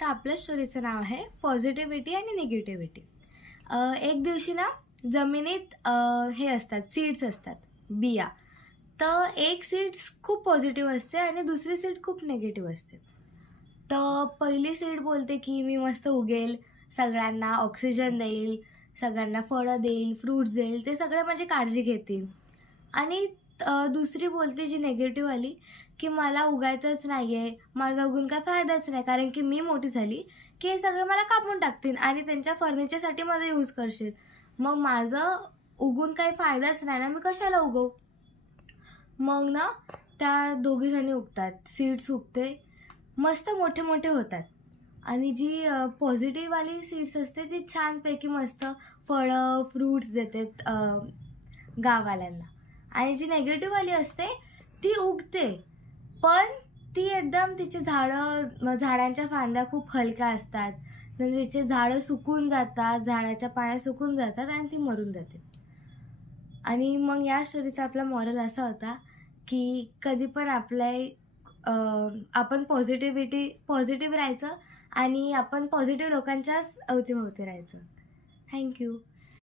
तर आपल्या स्टोरीचं नाव आहे पॉझिटिव्हिटी आणि निगेटिव्हिटी. एक दिवशी ना जमिनीत हे असतात, सीड्स असतात, बिया. तर एक सीड्स खूप पॉझिटिव्ह असते आणि दुसरी सीड खूप निगेटिव्ह असते. तर पहिली सीड बोलते की मी मस्त उगेल, सगळ्यांना ऑक्सिजन देईल, सगळ्यांना फळं देईल, फ्रुट्स देईल, ते सगळे माझी काळजी घेतील. आणि दुसरी बोलते जी निगेटिव्ह आली, की मला उगायचंच नाही आहे, माझा उगून काय फायदाच नाही, कारण की मी मोठी झाली, की हे सगळं मला कापून टाकतील आणि त्यांच्या फर्निचरसाठी माझा यूज करशील. मग माझं उगून काही फायदाच नाही ना, मी कशाला उगवू? मग ना त्या दोघीजणी उगतात, सीड्स उगते, मस्त मोठे-मोठे होतात आणि जी पॉझिटिव्हवाली सीड्स असते ती छानपैकी मस्त फळं, फ्रुट्स देते गाववाल्यांना. आणि जी निगेटिव्हवाली असते ती उगते, पण ती एकदम तिची झाडांच्या फांद्या खूप हलक्या असतात. तर तिचे झाडं सुकून जातात, झाडाच्या पाया सुकून जातात आणि ती मरून जाते. आणि मग या स्टोरीचा आपला मॉरल असा होता, की कधी पण अ, आपण पॉझिटिव्ह राहायचं आणि आपण पॉझिटिव्ह लोकांच्याच अवतीभोवती राहायचं. Thank you.